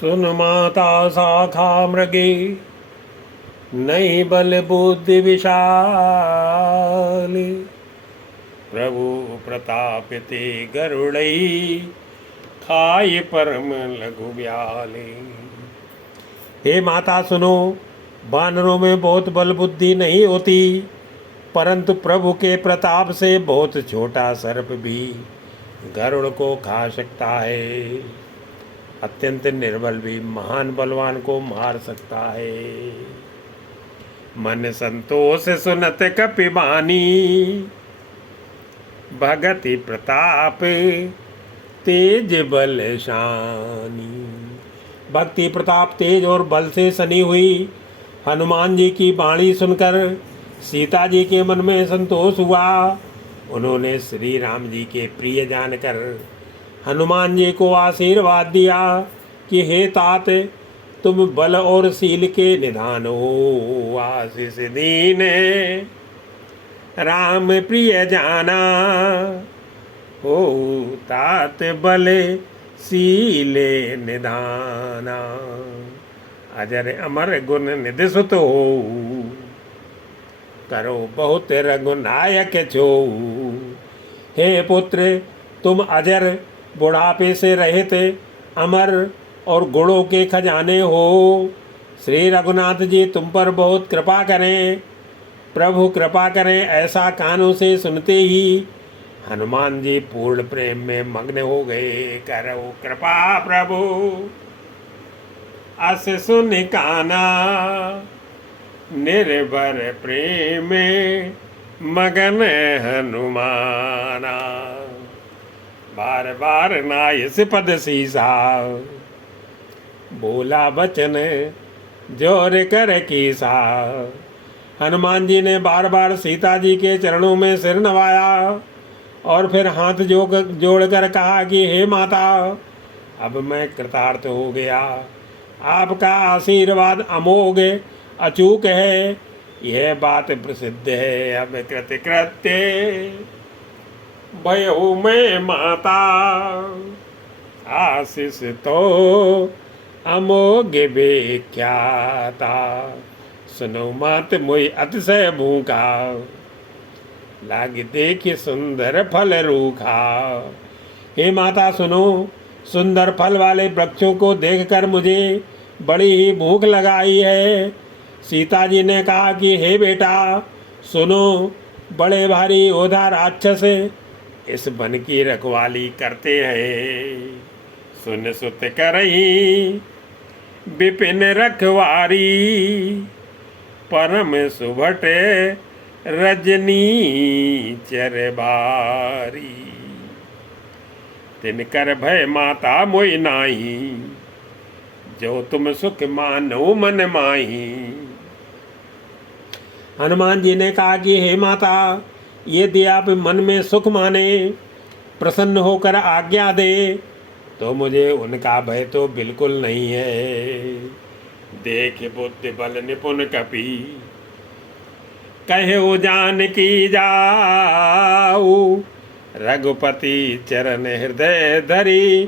सुन माता शाखा मृगे नहीं बल बुद्धि विशाल। प्रभु प्रताप ते गरुड़ई खाए परम लघु ब्याले। हे माता सुनो, वानरों में बहुत बल बुद्धि नहीं होती, परंतु प्रभु के प्रताप से बहुत छोटा सर्प भी गरुड़ को खा सकता है। अत्यंत निर्बल भी महान बलवान को मार सकता है। मन संतोष सुनत कपिवानी भगति प्रताप तेज बल शानी। भक्ति प्रताप तेज और बल से सनी हुई हनुमान जी की वाणी सुनकर सीता जी के मन में संतोष हुआ। उन्होंने श्री राम जी के प्रिय जानकर हनुमान जी को आशीर्वाद दिया कि हे तात, तुम बल और शील के निधान हो। आशीष दीने राम प्रिय जाना हो, तात बल शीले निधाना। अजर अमर गुण निधि सुत हो, करो बहुत रघुनायक छो। हे पुत्र, तुम अजर बुढ़ापे से रहित अमर और गुणों के खजाने हो। श्री रघुनाथ जी तुम पर बहुत कृपा करें। प्रभु कृपा करें, ऐसा कानों से सुनते ही हनुमान जी पूर्ण प्रेम में मग्न हो गए। करो कृपा प्रभु अस सुन काना, निर्भर प्रेम मगन हनुमाना। बार बार नायस पद सीसा, बोला बचन जोर कर कीसा। हनुमान जी ने बार बार सीता जी के चरणों में सिर नवाया और फिर हाथ जोड़कर कहा कि हे माता, अब मैं कृतार्थ हो गया। आपका आशीर्वाद अमोघ अचूक है, यह बात प्रसिद्ध है। अब कृत्य भयहु मैं माता, आशीष तो अमोघ विख्याता। सुनो मात मोहि अतिशय भूखा, लागे देखिए सुंदर फल रूखा। हे माता सुनो, सुंदर फल वाले वृक्षों को देखकर मुझे बड़ी ही भूख लगाई है। सीता जी ने कहा कि हे बेटा सुनो, बड़े भारी ओधा राक्षस इस वन की रखवाली करते हैं। सुन सुत करही विपिन रखवारी, परम सुभट रजनी चरबारी। तिनकर भय माता मोहि नाही, जो तुम सुख मानो मन माही। हनुमान जी ने कहा कि हे माता, यदि आप मन में सुख माने, प्रसन्न होकर आज्ञा दे, तो मुझे उनका भय तो बिल्कुल नहीं है। देख बुद्धि बल निपुण कपि, कहे जानकी जाऊ। रघुपति चरण हृदय धरी,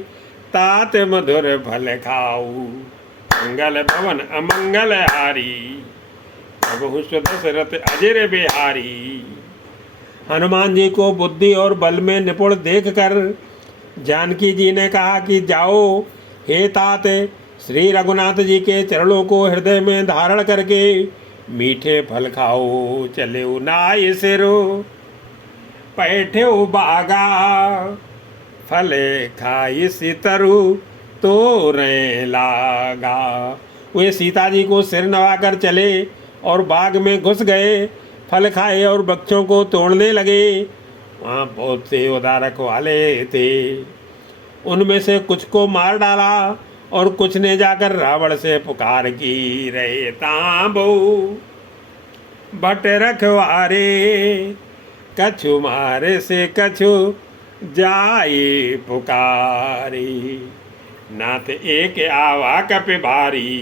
तात मधुर फल खाऊ। मंगल भवन अमंगल हारी, प्रभु दशरथ अजर बिहारी। हनुमान जी को बुद्धि और बल में निपुण देखकर जानकी जी ने कहा कि जाओ हे तात, श्री रघुनाथ जी के चरणों को हृदय में धारण करके मीठे फल खाओ। चले नाय सिरो पैठे बागा, फले खाई सितरु तोरे लागा। वे सीता जी को सिर नवाकर चले और बाग में घुस गए, फल खाए और वृक्षों को तोड़ने लगे। वहाँ बहुत से उदारक वाले थे, उनमें से कुछ को मार डाला और कुछ ने जाकर रावण से पुकार की, रहे तांबो भट रखवारे, कछु मारे से कछु जाए पुकारी। नाथ एक आवा कपि भारी,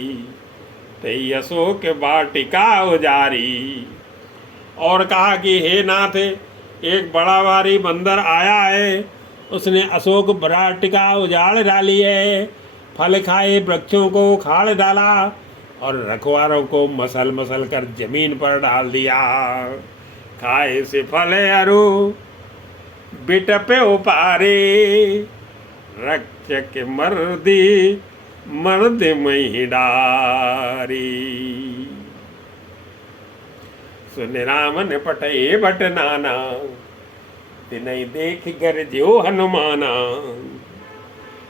तई अशोक वाटिका उजारी। और कहा कि हे नाथ, एक बड़ा भारी बंदर आया है, उसने अशोक वाटिका उजाड़ डाली है। फल खाए वृक्षों को उखाड़ डाला और रखवारों को मसल मसल कर जमीन पर डाल दिया। खाए से फल अरु बिटपे उपारे, रक्षक मर्दी मर्द मही डारी। सुन रामन पटए बट नाना, तिनई देख कर ज्यो हनुमाना।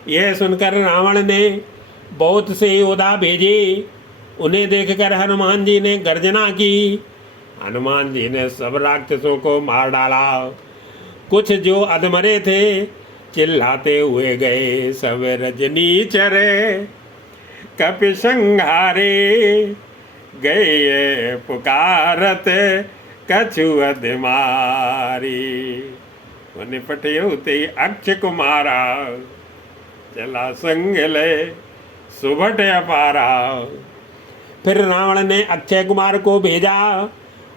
यह सुनकर रावण ने बहुत से योद्धा भेजे। उन्हें देखकर हनुमान जी ने गर्जना की। हनुमान जी ने सब राक्षसों को मार डाला। कुछ जो अधमरे थे चिल्लाते हुए गए, सब रजनी चरे कपि संहारे। गए पुकारत कछु अधमारी, निपटे होते अक्ष कुमारा। चला संग ले सुभट अपारा। फिर रावण ने अक्षय कुमार को भेजा।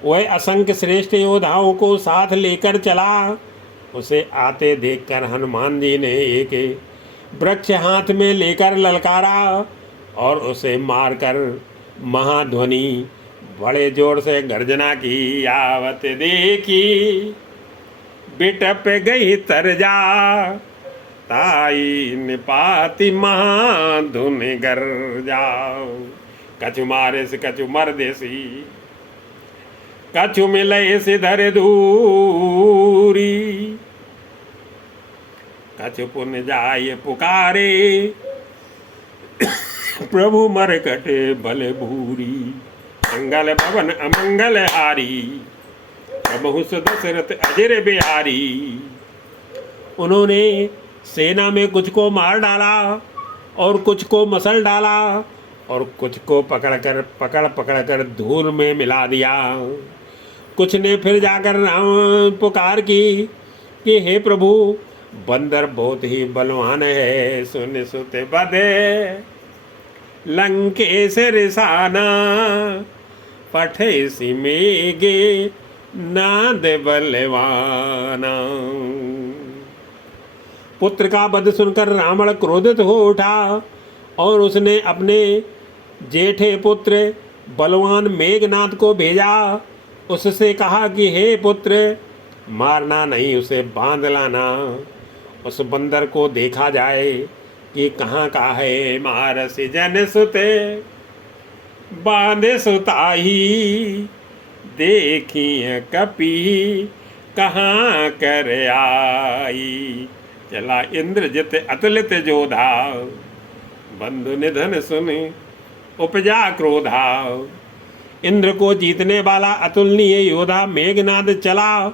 वह असंख्य श्रेष्ठ योद्धाओं को साथ लेकर चला। उसे आते देखकर हनुमान जी ने एक वृक्ष हाथ में लेकर ललकारा और उसे मारकर महाध्वनि बड़े जोर से गर्जना की। आवत देखी बिटप गई तरजा, ताई निपाति महाधुन गर्जा। कछु मारे से कछु मर देसी, कछु मिले से धर दूरी। कछु पुण्य जाय पुकारे, प्रभु मरकट भले भूरी। मंगल भवन अमंगल हारी, प्रभु दशरथ अजर बिहारी। उन्होंने सेना में कुछ को मार डाला और कुछ को मसल डाला और कुछ को पकड़ कर धूल में मिला दिया। कुछ ने फिर जाकर राम पुकार की कि हे प्रभु, बंदर बहुत ही बलवान है। सुन सुते बधे लंकेश रिसाना, पठे सी मेगे नाद बलवाना। पुत्र का वध सुनकर रावण क्रोधित हो उठा और उसने अपने जेठे पुत्र बलवान मेघनाद को भेजा। उससे कहा कि हे पुत्र, मारना नहीं, उसे बांध लाना। उस बंदर को देखा जाए कि कहाँ का है। मारस जन सुते बांधे सुताही, देखी कपि कहाँ कर आई। चला इंद्रजित अतुलित जोधा, बंधु निधन सुनि उपजा क्रोधा। इंद्र को जीतने वाला अतुलनीय योद्धा मेघनाद चला।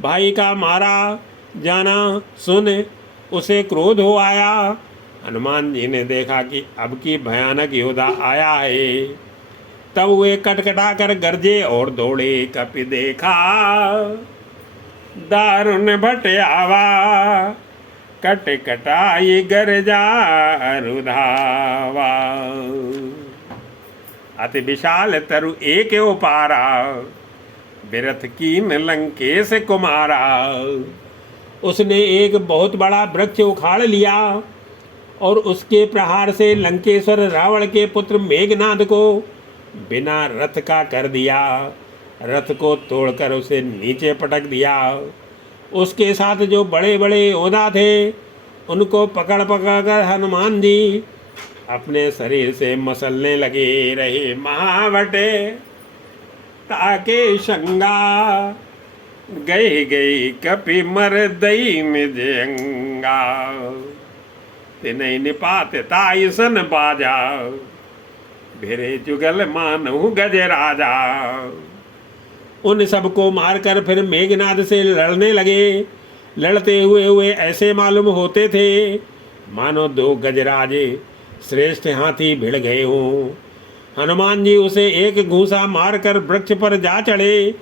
भाई का मारा जाना सुन उसे क्रोध हो आया। हनुमान जी ने देखा कि अब की भयानक योद्धा आया है। तब वे कटकटा कर गरजे और दौड़े। कपि देखा दारुण भट आवा, कट कटाई गरजा रुधावा। अति विशाल तरु एक उपारा, बिरथ कीन लंकेश कुमारा। उसने एक बहुत बड़ा वृक्ष उखाड़ लिया और उसके प्रहार से लंकेश्वर रावण के पुत्र मेघनाद को बिना रथ का कर दिया। रथ को तोड़कर उसे नीचे पटक दिया। उसके साथ जो बड़े बड़े योद्धा थे उनको पकड़ कर हनुमान जी अपने शरीर से मसलने लगे रहे। महावटे ताके शंगा, गई कपि मर दई निज अंगा। तिनई निपात ताई सन बाजा, भिरे जुगल मानहु गज राजा। उन सबको मारकर फिर मेघनाद से लड़ने लगे। लड़ते हुए ऐसे मालूम होते थे मानो दो गजराजे श्रेष्ठ हाथी भिड़ गए हों। हनुमान जी उसे एक घूंसा मारकर वृक्ष पर जा चढ़े।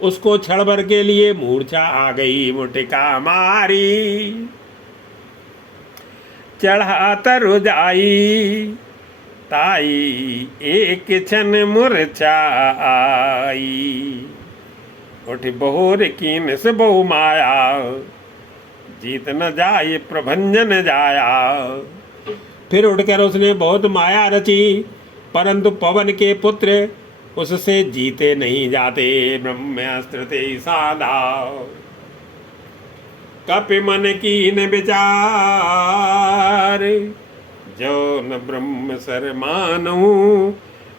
उसको क्षण भर के लिए मूर्छा आ गई। मुटिका मारी चढ़ा तरु जाई, ताई एक क्षण मूर्छा आई। उठ बहोर कीन से बहु माया, जीत न जाए प्रभंजन जाया। फिर उठकर उसने बहुत माया रची, परंतु पवन के पुत्र उससे जीते नहीं जाते। ब्रह्मास्त्र ते साधा कपि मन की न विचार, जो न ब्रह्म सर मानू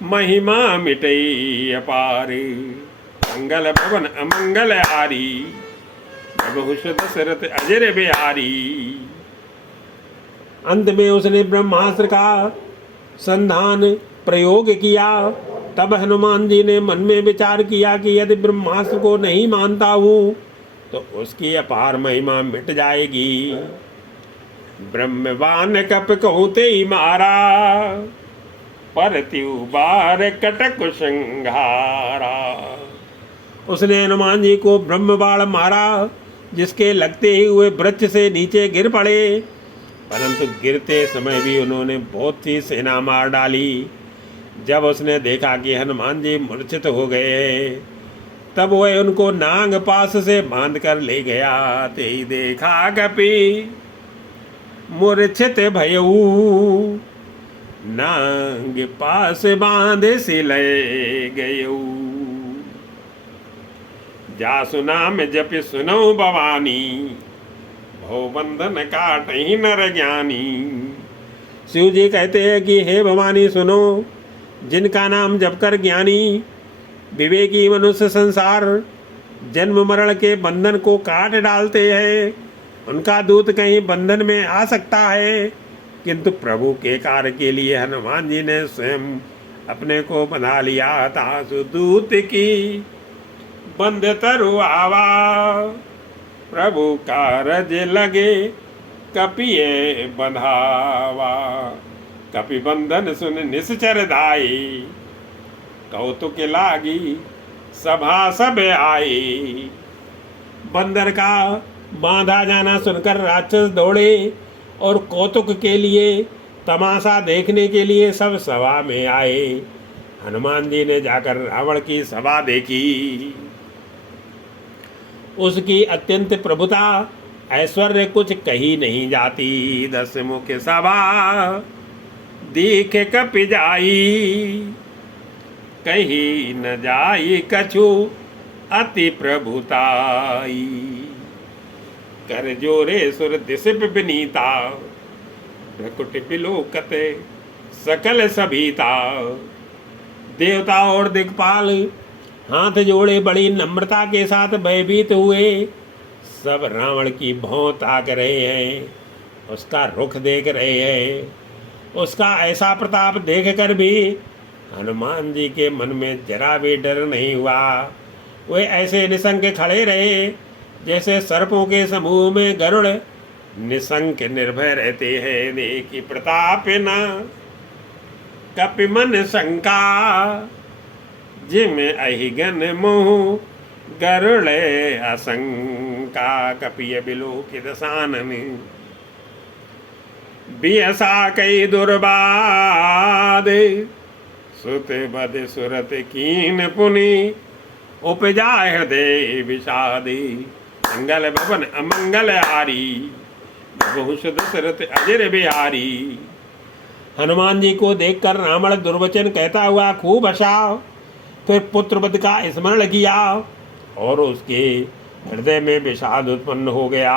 महिमा मिटई अपार। मंगल भवन अमंगल हारी, बहुष दशरथ अजर बिहारी। अंत में उसने ब्रह्मास्त्र का संधान प्रयोग किया। तब हनुमान जी ने मन में विचार किया कि यदि ब्रह्मास्त्र को नहीं मानता हूँ तो उसकी अपार महिमा मिट जाएगी। ब्रह्मवान कप कहते ही मारा, परत्यु बार कटक संघारा। उसने हनुमान जी को ब्रह्म बाण मारा, जिसके लगते ही हुए वृक्ष से नीचे गिर पड़े, परंतु गिरते समय भी उन्होंने बहुत सी सेना मार डाली। जब उसने देखा कि हनुमान जी मूर्छित हो गए, तब वह उनको नांग पास से बांध कर ले गया। ते ही देखा कपि मूर्छित भयऊ, नांग पास बांध से ले गयऊ। जासु नाम जप सुनो भवानी, भव बंधन काट ही नर ज्ञानी। शिव जी कहते हैं कि हे भवानी सुनो, जिनका नाम जपकर ज्ञानी विवेकी मनुष्य संसार जन्म मरण के बंधन को काट डालते हैं, उनका दूत कहीं बंधन में आ सकता है, किंतु प्रभु के कार्य के लिए हनुमान जी ने स्वयं अपने को बना लिया। तासु दूत की बंध तरु आवा, प्रभु कारज लगे कपिये बंधावा। कपि बंधन सुन निश्चर धाई, कौतुक लागी सभा सब आई। बंदर का बांधा जाना सुनकर राक्षस दौड़े और कौतुक के लिए, तमाशा देखने के लिए सब सभा में आए। हनुमान जी ने जाकर रावण की सभा देखी। उसकी अत्यंत प्रभुता ऐश्वर्य कुछ कही नहीं जाती। 10 मुख सभा दीख कपि जाई, कही न जाई कछु अति प्रभुताई। कर जोरे सुर दिश विनीता, भ्रकुट बिलोकत सकल सभीता। देवता और दिक्पाल हाथ जोड़े बड़ी नम्रता के साथ भयभीत हुए। सब रावण की भौं ताक रहे हैं, उसका रुख देख रहे हैं। उसका ऐसा प्रताप देखकर भी हनुमान जी के मन में जरा भी डर नहीं हुआ। वे ऐसे निशंक खड़े रहे जैसे सर्पों के समूह में गरुड़ निशंक निर्भय रहते हैं। देखी प्रताप न कपि मन शंका, जिम अहिगन मोह गरुड़ आशंका। कपिय बिलोकित सानन बियसा कई दुर्बाद, सुत बद सुरत कीन पुनि उपजा हृदय विषादी। मंगल भवन अमंगल हारी, बहुष दशरथ अजर बिहारी। हनुमान जी को देखकर रावण दुर्वचन कहता हुआ खूब हंसा। फिर पुत्रवध का स्मरण किया और उसके हृदय में विषाद उत्पन्न हो गया।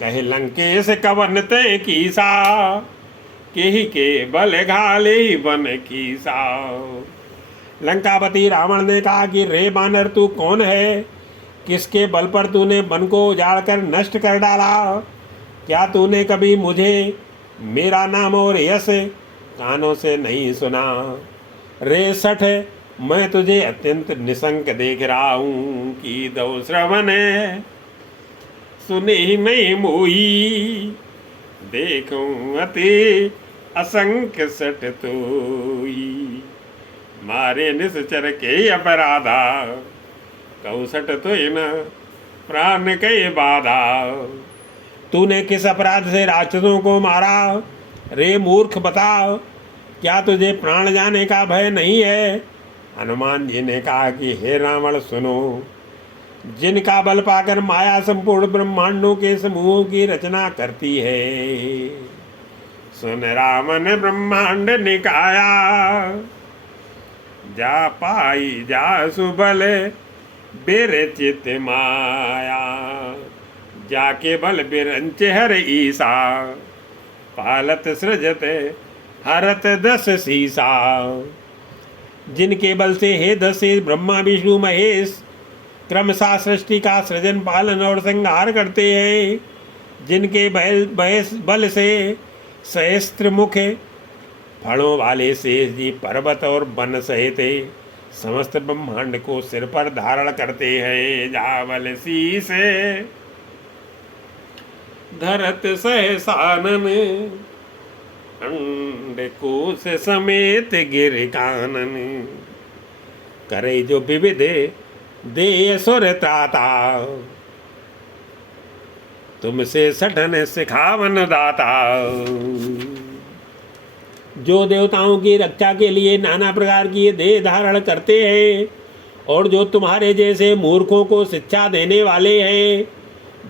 कहे लंकेश कवन ते कीसा, केहि के बल घाले वन कीसा। लंकापति रावण ने कहा कि रे बानर तू कौन है, किसके बल पर तूने वन को उजाड़ कर नष्ट कर डाला। क्या तूने कभी मुझे मेरा नाम और यश कानों से नहीं सुना। रे सठ, मैं तुझे अत्यंत निशंक देख रहा हूँ कि दो श्रवण सुने ही नहीं मोही। देखूं अति असंख्य सठ तोई, मारे निश्चर के अपराधा। कहु सठ तो न प्राण के बाधा। तूने किस अपराध से राक्षसों को मारा। रे मूर्ख बता, क्या तुझे प्राण जाने का भय नहीं है। हनुमान जी ने कहा कि हे रावण सुनो, जिनका बल पाकर माया संपूर्ण ब्रह्मांडों के समूहों की रचना करती है, सुन रामन ब्रह्मांड निकाया, जा पाई जा सुबल बिरचित माया, जाके बल बिरंच हर ईसा, पालत सृजत हरत दस सीसा। जिनके बल से हे दस ब्रह्मा विष्णु महेश क्रमशः सृष्टि का सृजन पालन और संहार करते हैं, जिनके बल से सहस्त्र मुख फलों वाले शेष जी पर्वत और वन सहित समस्त ब्रह्मांड को सिर पर धारण करते हैं, जावल शीस धरत सहसानन, अंडकोश समेत गिर कानन, करे जो विविध दे सुर त्राता, तुमसे सठन सिखावन दाता। जो देवताओं की रक्षा के लिए नाना प्रकार की देह धारण करते हैं और जो तुम्हारे जैसे मूर्खों को शिक्षा देने वाले हैं,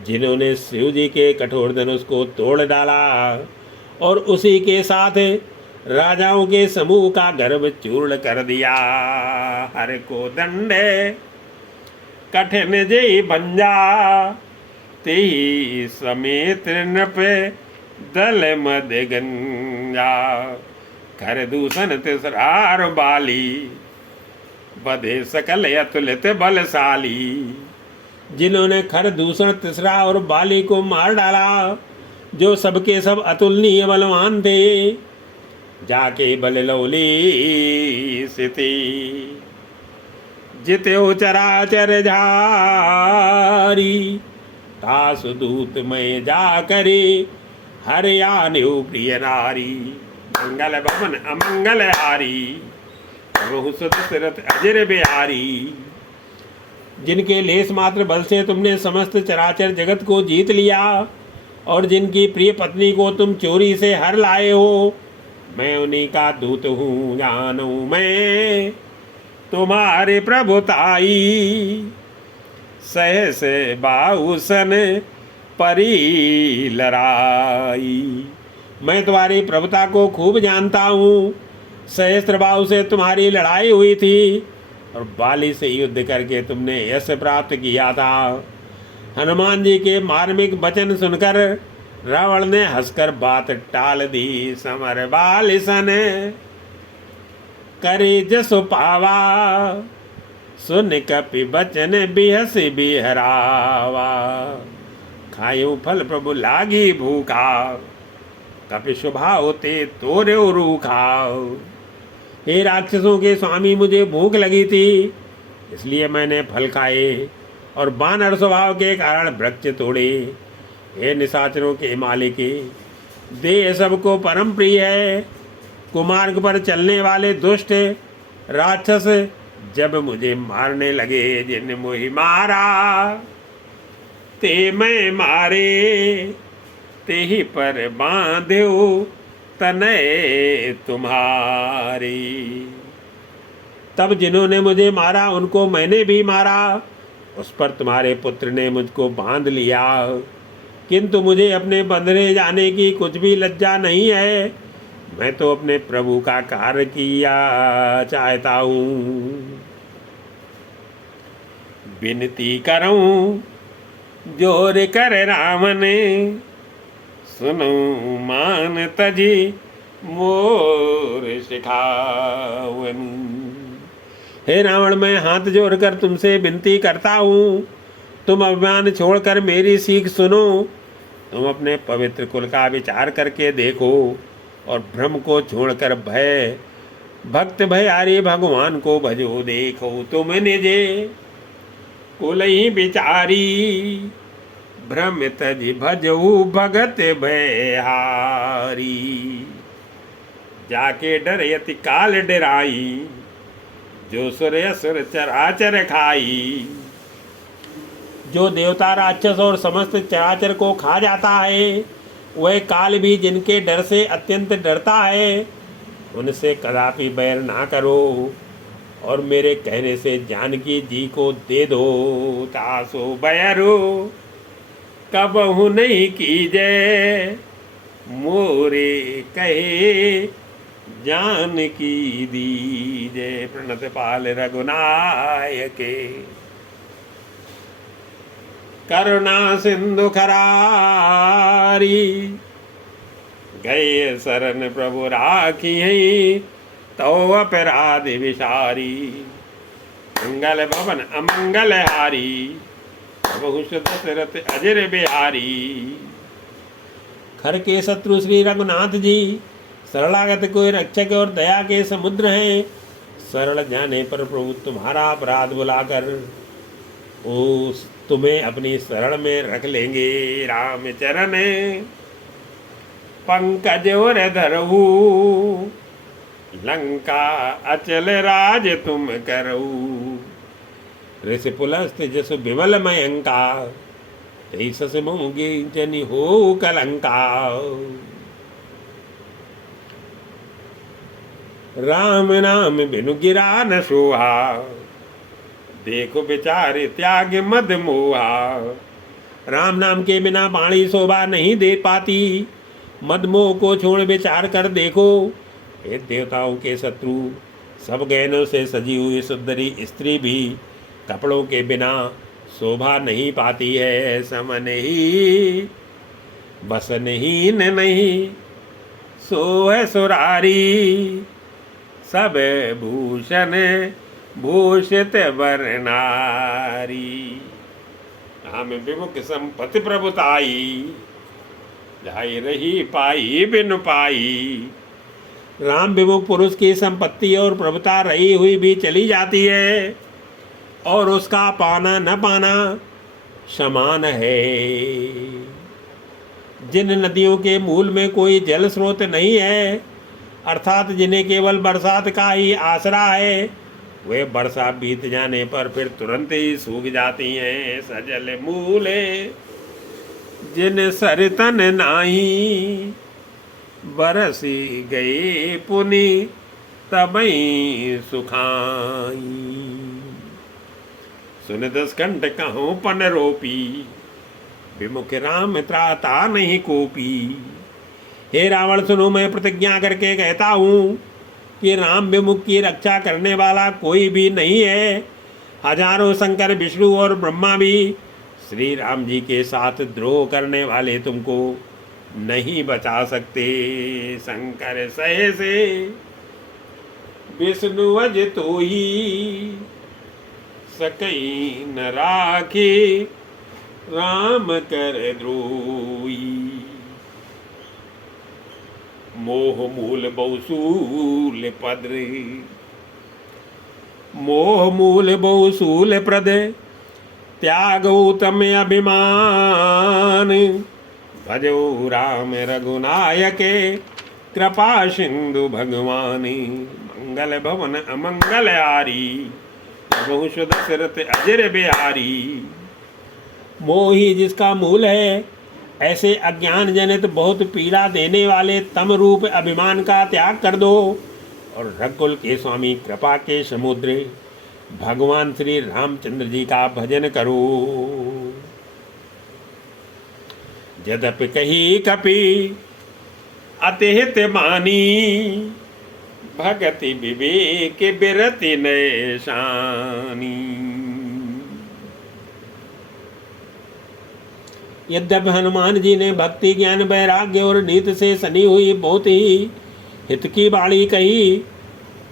जिन्होंने शिव जी के कठोर धनुष को तोड़ डाला और उसी के साथ राजाओं के समूह का गर्भ चूर्ण कर दिया, हर को दंडे कठिन जय भंजा, तेहि समेत नृप दल मद गंजा, कर दूषण तिसरार बाली, बधे सकल अतुलित बलशाली। जिन्होंने खर दूषण तिसरा और बाली को मार डाला, जो सबके सब अतुलनीय बलवान थे, जाके बल लौली स्थिति, जित्यो चराचर झारी, तासु दूत में जा करे हरियाणु प्रिय नारी, मंगल भवन अमंगल हारी, बहु सुदशरथ अजर बिहारी। जिनके लेस मात्र बल से तुमने समस्त चराचर जगत को जीत लिया और जिनकी प्रिय पत्नी को तुम चोरी से हर लाए हो, मैं उन्हीं का दूत हूँ, जानू मैं तुम्हारे प्रभुताई, सहस बाहुसन परी लड़ाई। मैं तुम्हारी प्रभुता को खूब जानता हूँ, सहस्त्र बाहु से तुम्हारी लड़ाई हुई थी और बाली से युद्ध करके तुमने यश प्राप्त किया था। हनुमान जी के मार्मिक वचन सुनकर रावण ने हंसकर बात टाल दी, समर बालिसन करे जसो पावा, सुन कपि बचन बिहस बिहरावा, खायो फल प्रभु लागी भूखा, कपि स्वभाव ते तोरे रूखा। हे राक्षसों के स्वामी, मुझे भूख लगी थी इसलिए मैंने फल खाए और बानर स्वभाव के कारण वृक्ष तोड़े। हे निशाचरों के मालिके, देह सबको परम प्रिय है। कुमार्ग पर चलने वाले दुष्ट राक्षस जब मुझे मारने लगे, जिन मोहि मारा ते मैं मारे, ते ही पर बांध्यो तनय तुम्हारी। तब जिन्होंने मुझे मारा उनको मैंने भी मारा, उस पर तुम्हारे पुत्र ने मुझको बांध लिया, किंतु मुझे अपने बंधने जाने की कुछ भी लज्जा नहीं है। मैं तो अपने प्रभु का कार्य किया चाहता हूँ। विनती करूँ जोर कर रामन, सुनो मान तजी मोर सिखावन। हे रावण, मैं हाथ जोड़कर तुमसे विनती करता हूँ, तुम अभिमान छोड़कर मेरी सीख सुनो। तुम अपने पवित्र कुल का विचार करके देखो और भ्रम को छोड़कर भक्त भयारी भगवान को भजो। देखो तुम निजे कुल ही विचारी, भ्रम तज भजऊ भगत भयहारी। जाके डर यति काल डराई, जो सुर असुर चराचर खाई। जो देवता राक्षस और समस्त चराचर को खा जाता है, वह काल भी जिनके डर से अत्यंत डरता है। उनसे कदापि बैर ना करो और मेरे कहने से जानकी जी को दे दो। तासो बैरो कबहु नहीं कीजे, मोरे कहे जानकी दीजे। प्रणत पाल रघुनायके करुणा सिंधु खरारी। गए शरण प्रभु राखी तो अपराध विसारी। मंगल भवन अमंगल हारी बहु दशरथ अजर बिहारी। खर के शत्रु श्री रघुनाथ जी सरलागत कोई रक्षक और दया के समुद्र हैं। सरल जाने पर प्रभु तुम्हारा अपराध बुलाकर उस तुम्हें अपनी शरण में रख लेंगे। राम चरण पंकज और धरहु लंका अचल राज तुम करऊ। ऋषि पुलस्त जस विमल मयंका तई सस मोगे जनि हो कलंका। राम नाम बिनु गिरा न सोहा देखो विचार त्याग मद मोहा। राम नाम के बिना वाणी शोभा नहीं दे पाती। मद मोह को छोड़ विचार कर देखो। हे देवताओं के शत्रु सब गहनों से सजी हुई सुंदरी स्त्री भी कपड़ों के बिना शोभा नहीं पाती है। सम नहीं बस नहीं सो है सुरारी। सब भूषण भूषित वरनारी। राम विमुख संपत्ति प्रभुताई जाई रही पाई बिनु पाई। राम विमुख पुरुष की संपत्ति और प्रभुता रही हुई भी चली जाती है और उसका पाना न पाना समान है। जिन नदियों के मूल में कोई जल स्रोत नहीं है अर्थात जिन्हें केवल बरसात का ही आसरा है वे वर्षा बीत जाने पर फिर तुरंत ही सूख जाती हैं। सजल मूले जिन सरतन नाही बरसी गए पुनि तबई सुखाई। सुन दस कंठ कहूँ पन रोपी विमुख राम त्राता नहीं कोपी। हे रावण सुनो मैं प्रतिज्ञा करके कहता हूँ कि राम विमुख की रक्षा करने वाला कोई भी नहीं है। हजारों शंकर विष्णु और ब्रह्मा भी श्री राम जी के साथ द्रोह करने वाले तुमको नहीं बचा सकते। शंकर सहे से विष्णु अज तो ही सकई न राखी राम कर द्रोही। मोह मूल बहुसूल पद मोह मूल बहुसूल प्रद त्याग उत्तम अभिमान। भजो राम रघुनायके कृपा सिंधु भगवानी। मंगल भवन अमंगल हारी बहु दशरथ अजर बिहारी। मोही जिसका मूल है ऐसे अज्ञान जनित बहुत पीड़ा देने वाले तम रूप अभिमान का त्याग कर दो और रघुकुल के स्वामी कृपा के समुद्र भगवान श्री रामचंद्र जी का भजन करो। यद्यपि कही कपि अतिहित मानी भगति विवेक बिरति नैशानी। यद्यपि हनुमान जी ने भक्ति ज्ञान वैराग्य और नीति से सनी हुई बहुत ही हित की बाणी कही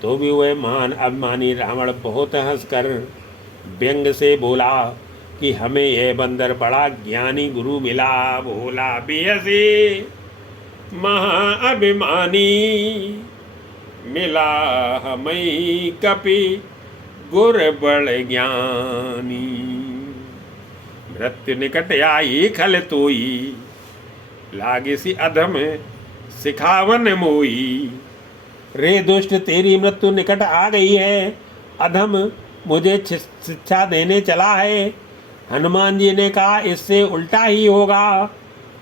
तो भी वह महान अभिमानी रावण बहुत हंसकर व्यंग से बोला कि हमें यह बंदर बड़ा ज्ञानी गुरु मिला। बोला भी हंसी महाअभिमानी मिला हमें कपि गुर बड़ ज्ञानी। मृत्यु निकट आई खल तोई लागे सी अधम सिखावन मोई। रे दुष्ट तेरी मृत्यु निकट आ गई है अधम मुझे शिक्षा देने चला है। हनुमान जी ने कहा इससे उल्टा ही होगा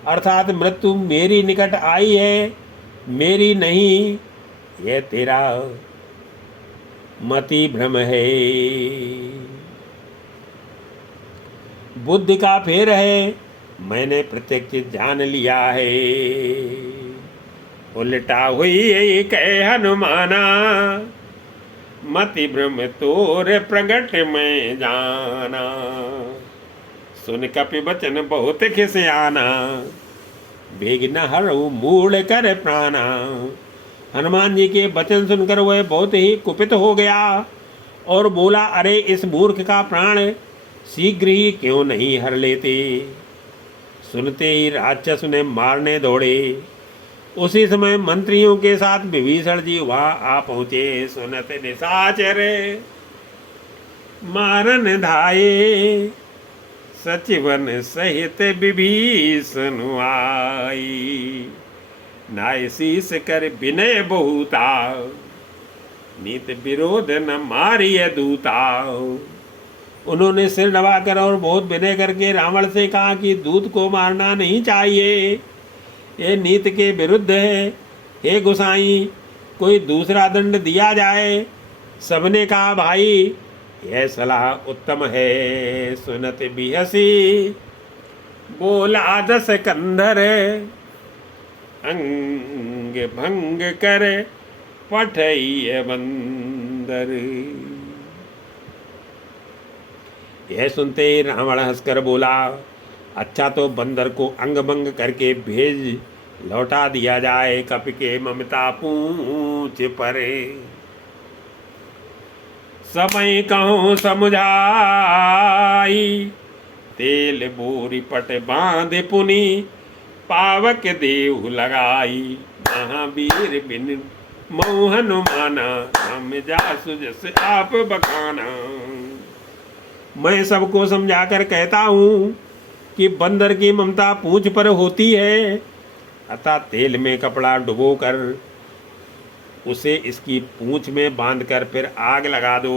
अर्थात मृत्यु मेरी निकट आई है मेरी नहीं। यह तेरा मति भ्रम है बुद्धि का फेर है मैंने प्रत्यक्ष जान लिया है। उल्टा हुई कह हनुमाना, मति भ्रम तोर प्रगट में जाना। सुन कपि बचन बहुत खिसियाना, बेग न हरऊ मूढ़ कर प्राणा। हनुमान जी के वचन सुनकर वह बहुत ही कुपित हो गया और बोला, अरे इस मूर्ख का प्राण शीघ्र ही क्यों नहीं हर लेते। सुनते ही राक्षस उन्हें मारने दौड़े। उसी समय मंत्रियों के साथ विभीषण जी वहां आ पहुंचे। सुनत निशाचर मारन धाये, सचिवन सहित विभीषण आई। नाय शीस कर विनय बहुता, नीत विरोध न मारिय दूता। उन्होंने सिर दबाकर और बहुत विनय करके रावण से कहा कि दूत को मारना नहीं चाहिए, ये नीति के विरुद्ध है। हे गोसाई, कोई दूसरा दंड दिया जाए। सबने कहा, भाई यह सलाह उत्तम है। सुनत बिहसी बोला दस कंधर, अंग भंग कर पठइय बंदर। यह सुनते ही रावण हंसकर बोला, अच्छा तो बंदर को अंग भंग करके भेज लौटा दिया जाए। कपि के ममता पूछ परे, समय कहूँ समुझाई। तेल बोरी पट बांध पुनि, पावक देहु लगाई। महावीर बिन मऊ हनुमाना, हम जासु जस आप बखाना। मैं सबको समझाकर कहता हूँ कि बंदर की ममता पूंछ पर होती है, अतः तेल में कपड़ा डुबोकर उसे इसकी पूंछ में बांधकर फिर आग लगा दो।